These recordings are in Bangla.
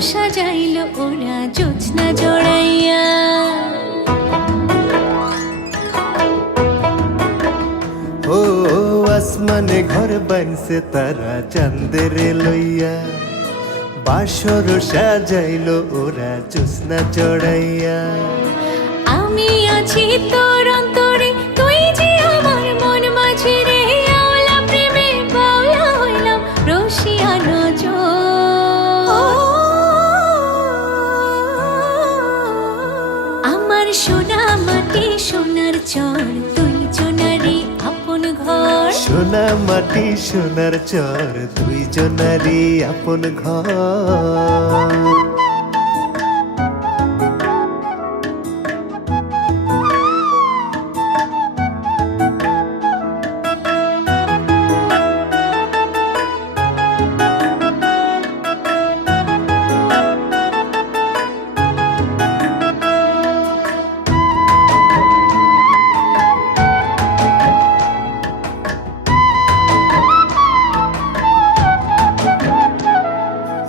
সাজাইলো ওরা জোছনা জড়াইয়া। ও আসমানে ঘর বানছে তারা চাঁদের লইয়া, বাসর সাজাইলো ওরা জোছনা জড়াইয়া। আমি আছি তোর অন্তরে, তুই যে আমার মন মাঝে রে। আওলা প্রেমে বাউলা হইলাম রসিয়া নজর। আমার সোনা মাটি সোনার চর, তুই জনারি আপন ঘর। সোনা মাটি সোনার চর, দুই জনারি আপন ঘর।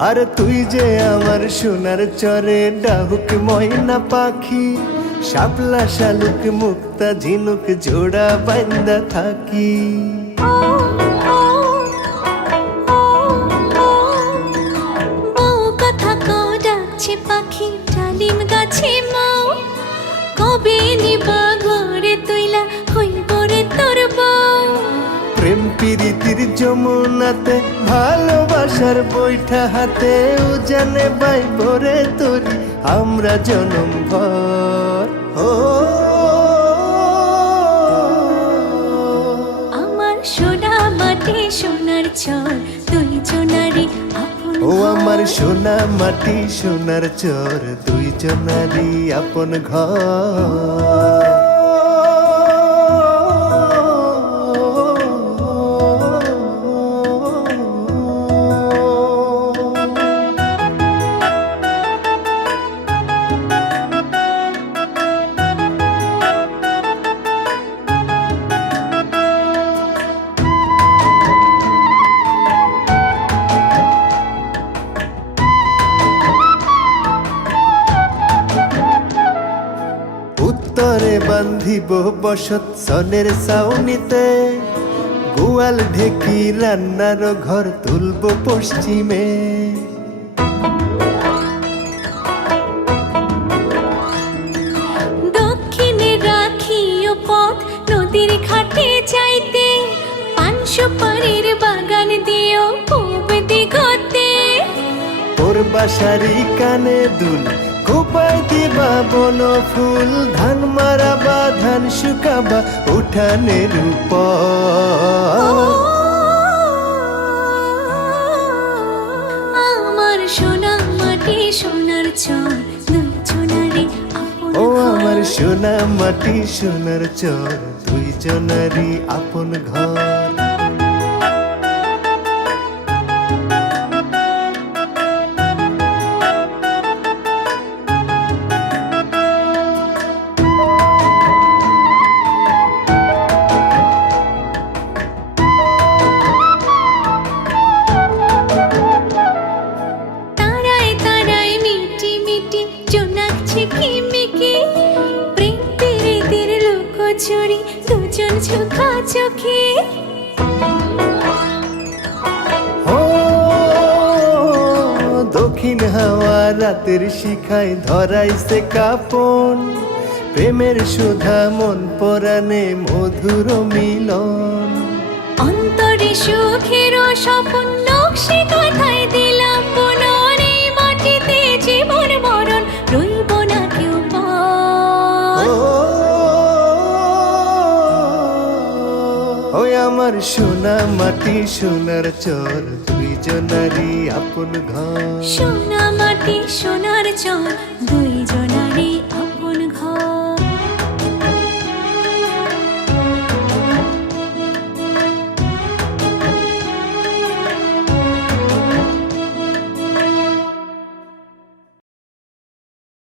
আর তুই যে আমার সোনার চরে ডাহুক ময়না পাখি, শাপলা শালুক মুক্তা ঝিনুক জোড়া বান্দা থাকি। বউ কথা কও ডাকছে পাখি ডালিম গাছে মাও। কবে নিবা ঘরে তুইলা হইব রে তোর বউ। প্রেম প্রীতির যমুনাতে ভালোবাসার বৈঠা হাতে, উজানে বাই ভরে তোরি আমরা জনম ভর। ও আমার সোনা মাটি সোনার চর, তুই জনারি আপন ও ঘর। আমার সোনা মাটি সোনার চর, দুই জনারি আপন ঘর। উত্তরে বান্ধিব বসত সনের ছাউনিতে, গোয়াল ঢেকি রান্নার ঘর তুলব পশ্চিমে। দক্ষিণে রাখিও পথ নদীর ঘাটে যাইতে, পানশো পাড়ের বাগান দিও পূব দিগতে। ওর বাসারি কানে দুল খোপায় দিবা বন ফুল, ধান মারাবা ধান শুকাবা উঠানের উপর। আমার সোনা মাটি সোনার চর, দুই জনারি আপন ও ঘর। আমার সোনা মাটি সোনার চর, দুই জনারি আপন ঘর। তারায় তারায় মিটি মিটি জোনাকছে কিমিকি, প্রেম প্রীতির লুকোচুরি দুজন ঝোঁকা চোখে। ও দক্ষিণ হাওয়া রাতের শিখায় ধরাইছে কাপন, প্রেমের সুধা মন পরাণে মধুর মিলন। অন্তরে সুখের স্বপ্ন নকশি কথায় দিলাম বুনন। এই মাটিতে জীবন মরণ রইব না কেউ পর। ওই আমার সোনা মাটি সোনার চর, দুই জনারি আপন ঘর। সোনা মাটি সোনার চর,